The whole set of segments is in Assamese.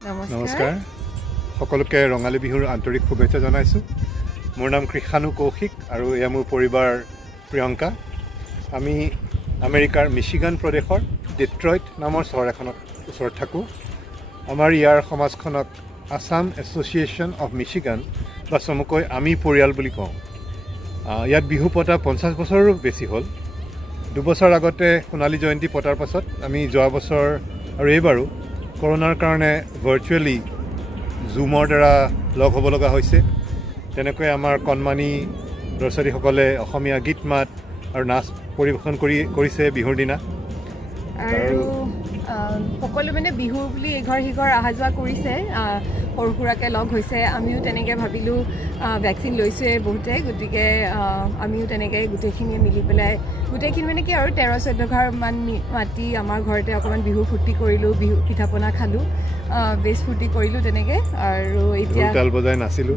নমস্কাৰ সকলোকে ৰঙালী বিহুৰ আন্তৰিক শুভেচ্ছা জনাইছোঁ। মোৰ নাম কৃষাণু কৌশিক আৰু এয়া মোৰ পৰিবাৰ প্ৰিয়ংকা। আমি আমেৰিকাৰ মিচিগান প্ৰদেশৰ ডিট্ৰইট নামৰ চহৰ এখনত ওচৰত থাকোঁ। আমাৰ ইয়াৰ সমাজখনক আছাম এছ'চিয়েশ্যন অফ মিচিগান বা চমুকৈ আমি পৰিয়াল বুলি কওঁ। ইয়াত বিহু পতা 50 বছৰৰো বেছি হ'ল। 2 বছৰ আগতে সোণালী জয়ন্তী পতাৰ পাছত আমি যোৱা বছৰ আৰু এইবাৰো কৰোনাৰ কাৰণে ভাৰ্চুৱেলি জুমৰ দ্বাৰা লগ হ'ব লগা হৈছে। তেনেকৈ আমাৰ কণমানি ল'ৰা ছোৱালীসকলে অসমীয়া গীত মাত আৰু নাচ পৰিৱেশন কৰিছে বিহুৰ দিনা। আৰু সকলো মানে বিহু বুলি ইঘৰ সিঘৰ অহা যোৱা কৰিছে, সৰু সুৰাকৈ লগ হৈছে। আমিও তেনেকৈ ভাবিলোঁ ভেকচিন লৈছোঁৱে বহুতে, গতিকে আমিও তেনেকৈ গোটেইখিনিয়ে মিলি পেলাই গোটেইখিনি মানে কি আৰু 13-14 ঘৰমান মাতি আমাৰ ঘৰতে অকণমান বিহু ফূৰ্তি কৰিলোঁ, বিহু পিঠা পনা খালোঁ, বেছ ফূৰ্তি কৰিলোঁ তেনেকৈ। আৰু এতিয়া বজাই নাছিলোঁ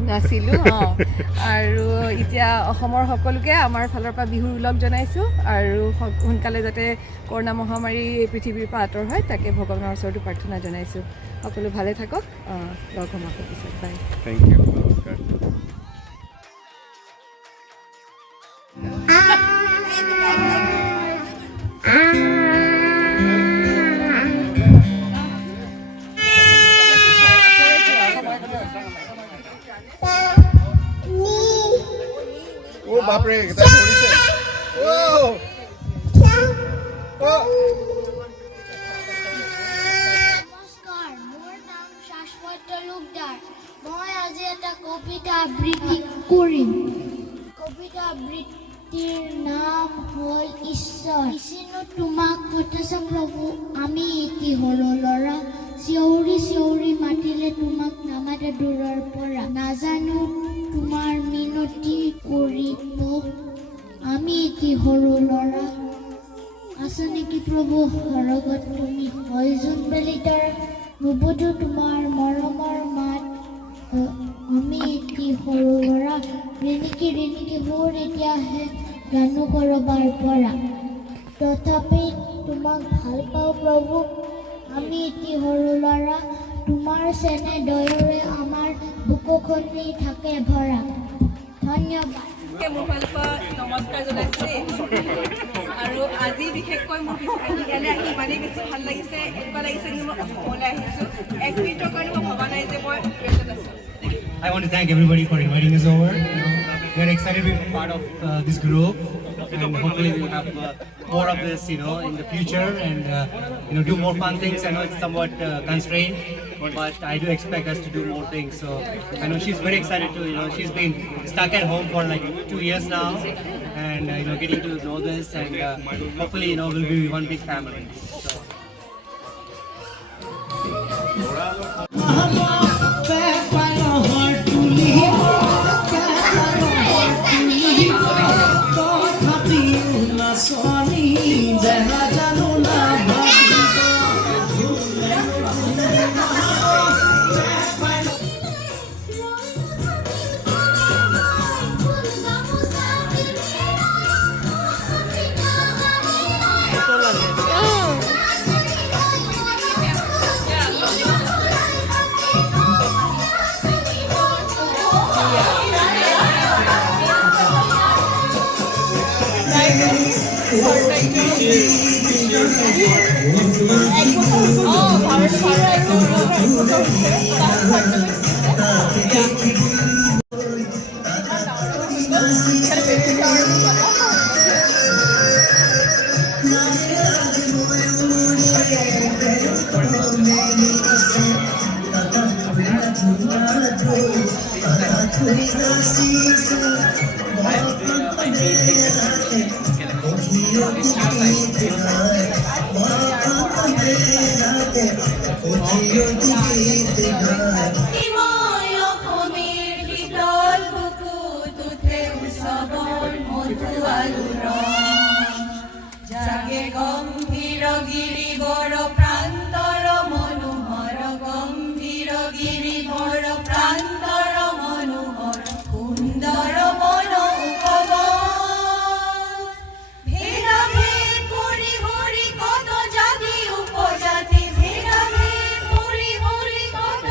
আৰু এতিয়া অসমৰ সকলোকে আমাৰ ফালৰ পৰা বিহুৰ ওলগ জনাইছোঁ আৰু সোনকালে যাতে কৰোণা মহামাৰী পৃথিৱীৰ পৰা আঁতৰ হয় তাকে ভগৱানৰ ওচৰতো প্ৰাৰ্থনা জনাইছোঁ। সকলো ভালে থাকক, লগ হ'ম আকৌ পিছত। বাই। Thank you. নমস্কাৰ। বাপৰে এটা ধৰিছে। নমস্কাৰ, মোৰ নাম শাশ্বত তালুকদাৰ। মই আজি এটা কবিতা আবৃত্তি কৰিম। কবিতা আবৃত্তিৰ নাম হ'ল ঈশ্বৰ। ইচিনো তোমাক পঠাইছে প্ৰভু, আমি এটি সৰু ল'ৰা, চিঞৰি চিঞৰি মাতিলে তোমাক নামাতে দূৰৰ পৰা। নাজানো তোমাৰ মিনতি কৰিব, আমি এটি সৰু ল'ৰা। আছে নেকি প্ৰভু সৰগত তুমি, হয় যোন বেলি তাৰ নুবুজো তোমাৰ মৰমৰ মাত। আমি এটি সৰু ল'ৰা, ৰেণিকি ৰেণিকি মোৰ এতিয়াহে গানো কৰবাৰ পৰা। তথাপি তোমাক ভাল পাওঁ প্ৰভু, আমি এটি সৰু ল'ৰা। তোমাৰ চেনে দয়ৰে আমাৰ বুকুখনি থাকে ভৰা। ধন্যবাদ। মোৰ ফালৰ পৰা নমস্কাৰ জনাইছোঁ আৰু আজি বিশেষকৈ মোৰ বিহুকালি আহি ইমানেই বেছি ভাল লাগিছে, এনেকুৱা লাগিছে যে মই অসমলৈ আহিছোঁ। 1 মিনিটৰ কাৰণে মই ভবা নাই যে মই প্ৰেছত আছোঁ। I want to thank everybody for inviting us over. We are excited to be part of this group, and hopefully we will have more of this, in the future, and do more fun things. I know it's somewhat constrained, but I do expect us to do more things. So I know she's very excited too. She's been stuck at home for like 2 years now, and getting to know this, and hopefully we'll be one big family. So. জাগে গম্ভীৰ গিৰিবৰ প্ৰান্তৰ মনোহৰ, গম্ভীৰ গিৰিবৰ প্ৰান্তৰ মনোহৰ, সুন্দৰ মন উপবন। ভেদা ভেদ কৰি হৰি কত জাতি উপজাতি, ভেদা ভেদ কৰি হৰি কত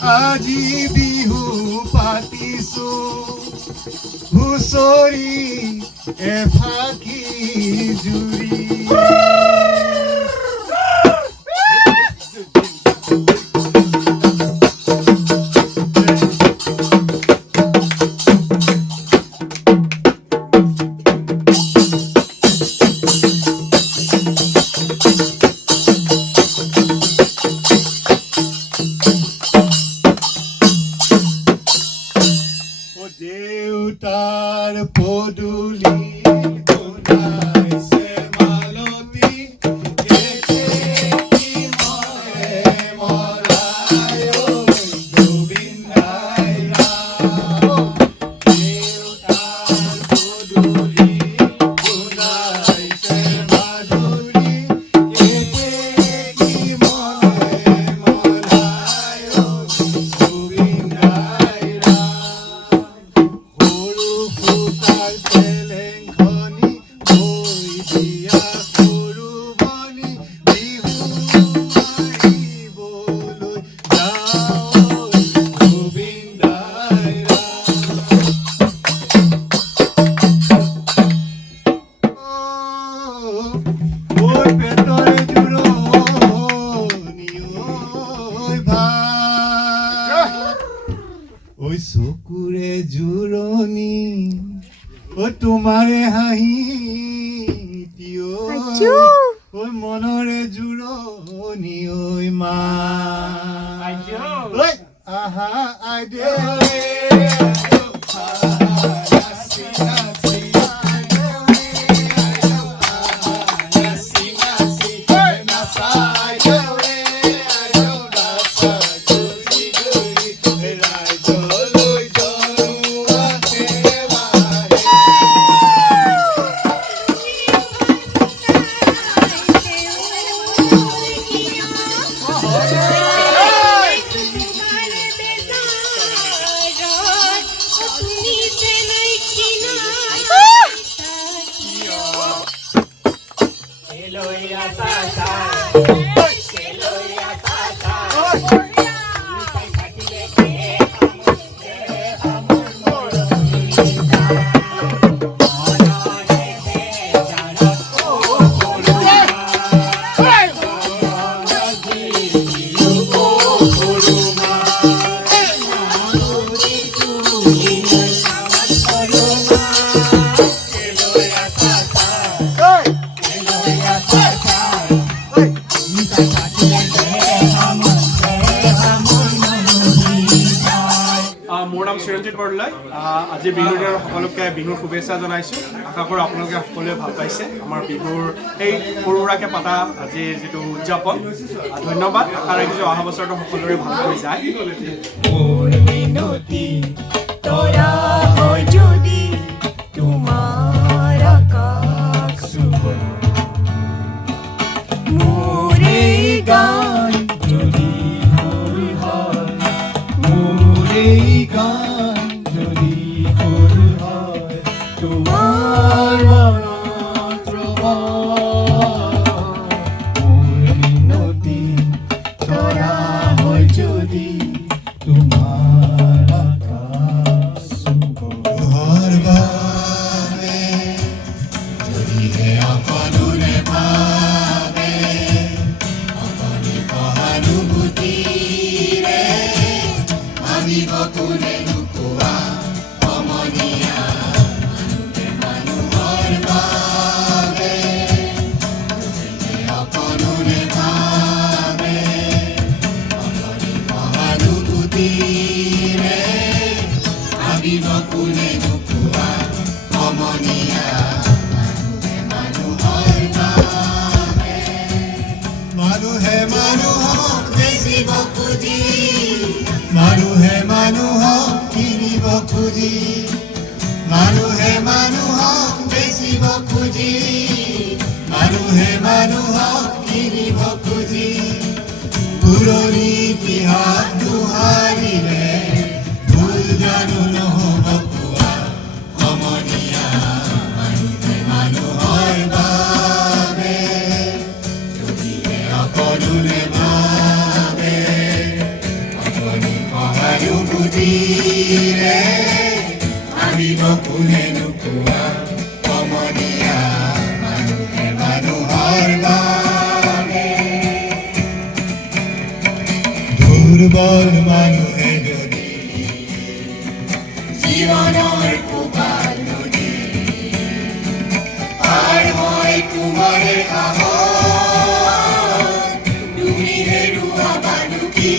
আজি বিহু পাতিছো হুঁচৰি এফাকি জুৰি দেউতাৰ পদূলি গুণাইছে মালতী কেতেকী মৰে মৰাই ঐ গোবিন্দাই ৰাম দেউতাৰ পদূলি গুণাইছে মাধুৰী কেতেকী মৰে মৰাই ঐ গোবিন্দাই ৰাম সৰু ফুটাৰ চেলেংখনি বৈ দিয়া সৰু বনি বিহু মাৰিবলৈ যাওঁ গোবিন্দাই মোৰ পেটৰ জোৰণি ঐ ভাই ঐ চকুৰে জোৰণি ঐ তোমাৰে হাঁহি ঐ মনৰে জোৰণি ঐ মা ঐ আহা আইদে মোৰ নাম চিৰঞ্জিত বৰদলৈ আজি বিহুৰ দিনৰ সকলোকে বিহুৰ শুভেচ্ছা জনাইছোঁ আশা কৰোঁ আপোনালোকে সকলোৱে ভাল পাইছে আমাৰ বিহুৰ এই সৰু সুৰাকৈ পতা আজি যিটো উদযাপন ধন্যবাদ আশা ৰাখিছোঁ অহা বছৰটো সকলোৰে ভাল হৈ যায় মোৰ মিনতি তৰা হয় যদি তোমাৰ আকাশ চুব মোৰ এই গান যদি সুৰ হয় মোৰ এই গান যদি সুৰ হয় তোমাৰ মনত ৰ'ব মোৰ মিনতি তৰা হয় যদি তোমাৰ আকাশ চুব তোহাৰ বাবে যদিহে অকণোৰে ভাবে অকণি সহানুভূতিৰে ভাবিব কোনে নোকোৱা সমনীয়া মানুহৰ বাবে যদিহে অকণোৰে ভাবে অকণি সহানুভূতিৰে ভাবিব কোনে নোকোৱা সমনীয়া মানুহে মানুহক বেচিব খুজি মানুহে মানুহক কিনিব খুজি মানুহে মানুহক বেচিব খুজি মানুহে মানুহক কিনিব খুজি পুৰণি ইতিহাস দোহাৰিলে ভুল জানো নহ'ব কোৱা সমনীয়া মানুহে মানুহৰ বাবে যদিহে অকণোৰে ভাবে অকণি বুজিৰে ভাবিব কোনেনো কোৱা সমনীয়া মানুহে মানুহৰ বাবে দুৰ্বল মানুহে যদি জীৱনৰ কোবাল নদী পাৰ হয় তোমাৰে সাহস তুমি হেৰুৱা বানুকি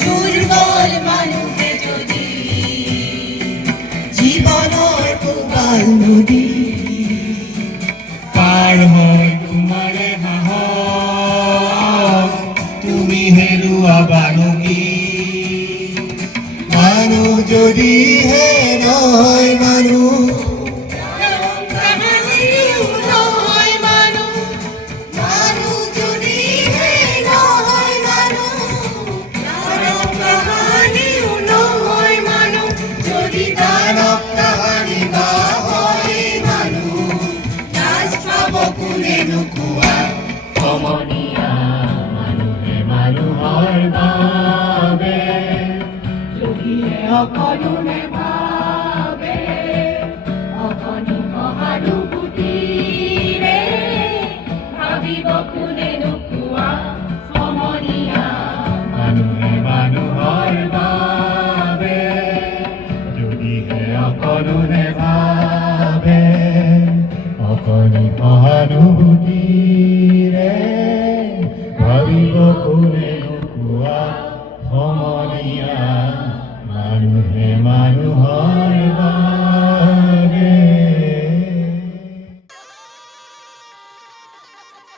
দুৰ্বল মানুহে যদি জীৱনৰ কোবাল নদী পাৰ হয় তোমাৰে সাহস তুমি হেৰুৱা বানুকি মানুহ যদিহে নহয় মানুহ সমনীয়া মানুহে মানুহৰ বাবে যদিহে অকণো নেভাবে অকণো সহানুভূতিৰে ভাবিব কোনেনো কোৱা সমনীয়া মানুহে মানুহৰ বাবে যদিহে অকণো নেভাবে অকণো সহানুভূতিৰে ভাবিব কোনে